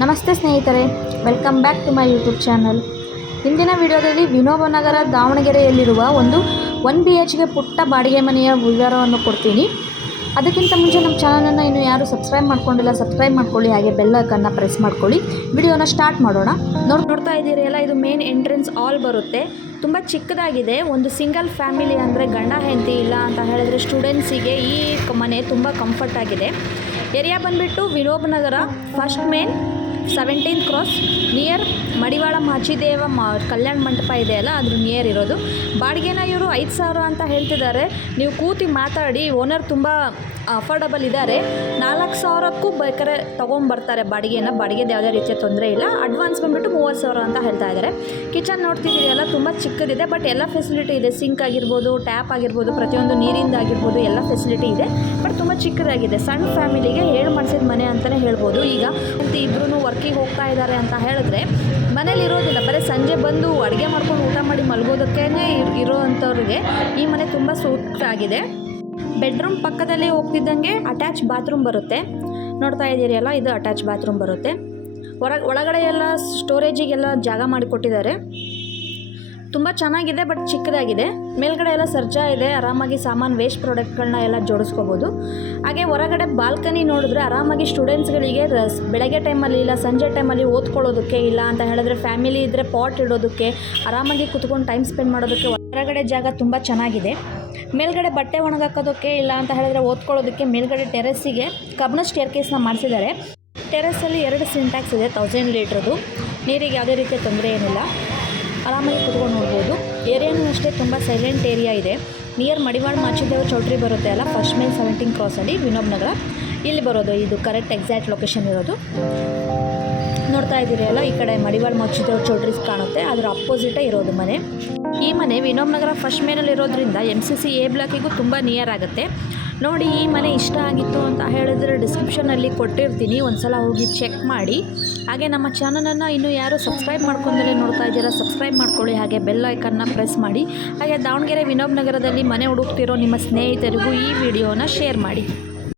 ನಮಸ್ತೆ ಸ್ನೇಹಿತರೆ, welcome back to my YouTube channel. ಇಂದಿನ ವಿಡಿಯೋದಲ್ಲಿ ವಿನೋಬ ನಗರ ದಾವಣಗೆರೆಯಲ್ಲಿರುವ ಒಂದು 1BHK ಪುಟ್ಟ ಬಾಡಿಗೆ ಮನೆಯ ವಿವರವನ್ನು ಕೊಡ್ತೀನಿ. ಅದಕ್ಕಿಂತ ಮುಂಚೆ ನಮ್ಮ ಚಾನಲನ್ನು ಇನ್ನೂ ಯಾರು ಸಬ್ಸ್ಕ್ರೈಬ್ ಮಾಡ್ಕೊಂಡಿಲ್ಲ, ಸಬ್ಸ್ಕ್ರೈಬ್ ಮಾಡ್ಕೊಳ್ಳಿ, ಹಾಗೆ ಬೆಲ್ ಐಕನ್ನ ಪ್ರೆಸ್ ಮಾಡ್ಕೊಳ್ಳಿ. ವಿಡಿಯೋನ ಸ್ಟಾರ್ಟ್ ಮಾಡೋಣ. ನೋಡ್ತಾ ಇದ್ದೀರಿ ಅಲ್ಲ, ಇದು ಮೇನ್ ಎಂಟ್ರೆನ್ಸ್ ಹಾಲ್ ಬರುತ್ತೆ. ತುಂಬ ಚಿಕ್ಕದಾಗಿದೆ. ಒಂದು ಸಿಂಗಲ್ ಫ್ಯಾಮಿಲಿ ಅಂದರೆ ಗಂಡ ಹೆಂಡತಿ ಇಲ್ಲ ಅಂತ ಹೇಳಿದ್ರೆ ಸ್ಟೂಡೆಂಟ್ಸಿಗೆ ಈ ಮನೆ ತುಂಬ ಕಂಫರ್ಟ್ ಆಗಿದೆ. ಏರಿಯಾ ಬಂದುಬಿಟ್ಟು Vinoba Nagar, first main, 17th cross, near Madivala Machideva Kalyana Mantapa ಇದೆಯಲ್ಲ, ಅದ್ರ ನಿಯರ್ ಇರೋದು. ಬಾಡಿಗೆನ ಇವರು 5,000 ಅಂತ ಹೇಳ್ತಿದ್ದಾರೆ. ನೀವು ಕೂತಿ ಮಾತಾಡಿ, ಓನರ್ ತುಂಬ ಅಫೋರ್ಡಬಲ್ ಇದ್ದಾರೆ. 4,000ಕ್ಕೂ ಬೇಕಾದ್ರೆ ತೊಗೊಂಬರ್ತಾರೆ ಬಾಡಿಗೆನ. ಬಾಡಿಗೆದು ಯಾವುದೇ ರೀತಿಯ ತೊಂದರೆ ಇಲ್ಲ. ಅಡ್ವಾನ್ಸ್ ಬಂದುಬಿಟ್ಟು 30,000 ಅಂತ ಹೇಳ್ತಾ ಇದ್ದಾರೆ. ಕಿಚನ್ ನೋಡ್ತಿದ್ದೀರಲ್ಲ, ತುಂಬ ಚಿಕ್ಕದಿದೆ, ಬಟ್ ಎಲ್ಲ ಫೆಸಿಲಿಟಿ ಇದೆ. ಸಿಂಕ್ ಆಗಿರ್ಬೋದು, ಟ್ಯಾಪ್ ಆಗಿರ್ಬೋದು, ಪ್ರತಿಯೊಂದು ನೀರಿಂದ ಆಗಿರ್ಬೋದು, ಎಲ್ಲ ಫೆಸಿಲಿಟಿ ಇದೆ. ಬಟ್ ತುಂಬ ಚಿಕ್ಕದಾಗಿದೆ. ಸಣ್ಣ ಫ್ಯಾಮಿಲಿಗೆ ಹೇಳಿ ಮಾಡಿಸಿದ ಮನೆ ಅಂತಲೇ ಹೇಳ್ಬೋದು. ಈಗ ಇಬ್ಬರೂ ವರ್ಕಿಗೆ ಹೋಗ್ತಾ ಇದ್ದಾರೆ ಅಂತ ಹೇಳಿದ್ರೆ ಮನೇಲಿ ಇರೋದಿಲ್ಲ, ಬರೀ ಸಂಜೆ ಬಂದು ಅಡುಗೆ ಮಾಡ್ಕೊಂಡು ಊಟ ಮಾಡಿ ಮಲಗೋದಕ್ಕೇ ಇರೋವಂಥವ್ರಿಗೆ ಈ ಮನೆ ತುಂಬ ಸೂಕ್ತ ಆಗಿದೆ. ಬೆಡ್ರೂಮ್ ಪಕ್ಕದಲ್ಲಿ ಹೋಗ್ತಿದ್ದಂಗೆ ಅಟ್ಯಾಚ್ ಬಾತ್ರೂಮ್ ಬರುತ್ತೆ. ನೋಡ್ತಾ ಇದ್ದೀರಿ ಅಲ್ಲ, ಇದು ಅಟ್ಯಾಚ್ ಬಾತ್ರೂಮ್ ಬರುತ್ತೆ. ಒಳಗಡೆ ಎಲ್ಲ ಸ್ಟೋರೇಜಿಗೆಲ್ಲ ಜಾಗ ಮಾಡಿಕೊಟ್ಟಿದ್ದಾರೆ. ತುಂಬ ಚೆನ್ನಾಗಿದೆ, ಬಟ್ ಚಿಕ್ಕದಾಗಿದೆ. ಮೇಲ್ಗಡೆ ಎಲ್ಲ ಸರ್ಜಾ ಇದೆ, ಆರಾಮಾಗಿ ಸಾಮಾನು ವೇಸ್ಟ್ ಪ್ರಾಡಕ್ಟ್ಗಳನ್ನ ಎಲ್ಲ ಜೋಡಿಸ್ಕೋಬೋದು. ಹಾಗೆ ಹೊರಗಡೆ ಬಾಲ್ಕನಿ ನೋಡಿದ್ರೆ ಆರಾಮಾಗಿ ಸ್ಟೂಡೆಂಟ್ಸ್ಗಳಿಗೆ ಬೆಳಗ್ಗೆ ಟೈಮಲ್ಲಿ ಇಲ್ಲ ಸಂಜೆ ಟೈಮಲ್ಲಿ ಓದ್ಕೊಳ್ಳೋದಕ್ಕೆ, ಇಲ್ಲ ಅಂತ ಹೇಳಿದ್ರೆ ಫ್ಯಾಮಿಲಿ ಇದ್ದರೆ ಪಾಟ್ ಇಡೋದಕ್ಕೆ, ಆರಾಮಾಗಿ ಕುತ್ಕೊಂಡು ಟೈಮ್ ಸ್ಪೆಂಡ್ ಮಾಡೋದಕ್ಕೆ ಹೊರಗಡೆ ಜಾಗ ತುಂಬ ಚೆನ್ನಾಗಿದೆ. ಮೇಲ್ಗಡೆ ಬಟ್ಟೆ ಒಣಗಾಕೋದಕ್ಕೆ, ಇಲ್ಲ ಅಂತ ಹೇಳಿದ್ರೆ ಓದ್ಕೊಳ್ಳೋದಕ್ಕೆ ಮೇಲ್ಗಡೆ ಟೆರೆಸ್ಸಿಗೆ ಕಬ್ಬಿಣ ಸ್ಟೇರ್ಕೇಸ್ನ ಮಾಡಿಸಿದ್ದಾರೆ. ಟೆರೆಸ್ಸಲ್ಲಿ 2 ಸಿಂಟ್ಯಾಕ್ಸ್ ಇದೆ, 1000 ಲೀಟ್ರದ್ದು. ನೀರಿಗೆ ಯಾವುದೇ ರೀತಿಯ ತೊಂದರೆ ಏನಿಲ್ಲ, ಆರಾಮಾಗಿ ಕುತ್ಕೊಂಡು ನೋಡ್ಬೋದು. ಏರಿಯಾನೂ ಅಷ್ಟೇ ತುಂಬ ಸೈಲೆಂಟ್ ಏರಿಯಾ ಇದೆ. ನಿಯರ್ ಮಡಿವಾಳ ಮಾಚಿದೇವ ಚೌಟ್ರಿ ಬರುತ್ತೆ ಅಲ್ಲ, first main 17th ಕ್ರಾಸಲ್ಲಿ Vinoba Nagar, ಇಲ್ಲಿ ಬರೋದು. ಇದು ಕರೆಕ್ಟ್ ಎಕ್ಸಾಕ್ಟ್ ಲೊಕೇಶನ್ ಇರೋದು. ನೋಡ್ತಾ ಇದ್ದೀರಿ ಅಲ್ಲ, ಈ ಕಡೆ ಮಡಿವಾಳ ಮಾಚಿದೇವ ಚೌಟ್ರೀಸ್ ಕಾಣುತ್ತೆ, ಅದರ ಅಪೋಸಿಟೇ ಇರೋದು ಮನೆ. ಈ ಮನೆ ವಿನೋಬ ನಗರ ಫಸ್ಟ್ ಮೇನಲ್ಲಿ ಇರೋದ್ರಿಂದ MCC A ಬ್ಲಾಕಿಗೂ ತುಂಬ ನಿಯರ್ ಆಗುತ್ತೆ. ನೋಡಿ, ಈ ಮನೆ ಇಷ್ಟ ಆಗಿತ್ತು ಅಂತ ಹೇಳಿದ್ರೆ ಡಿಸ್ಕ್ರಿಪ್ಷನಲ್ಲಿ ಕೊಟ್ಟಿರ್ತೀನಿ, ಒಂದ್ಸಲ ಹೋಗಿ ಚೆಕ್ ಮಾಡಿ. ಹಾಗೆ ನಮ್ಮ ಚಾನಲನ್ನು ಇನ್ನೂ ಯಾರು ಸಬ್ಸ್ಕ್ರೈಬ್ ಮಾಡ್ಕೊಂಡಲೇ ನೋಡ್ತಾ ಇದ್ದೀರಾ, ಸಬ್ಸ್ಕ್ರೈಬ್ ಮಾಡ್ಕೊಳ್ಳಿ, ಹಾಗೆ ಬೆಲ್ ಐಕನ್ನ ಪ್ರೆಸ್ ಮಾಡಿ. ಹಾಗೆ ದಾವಣಗೆರೆ ವಿನೋಬ ನಗರದಲ್ಲಿ ಮನೆ ಹುಡುಕ್ತಿರೋ ನಿಮ್ಮ ಸ್ನೇಹಿತರಿಗೂ ಈ ವಿಡಿಯೋನ ಶೇರ್ ಮಾಡಿ.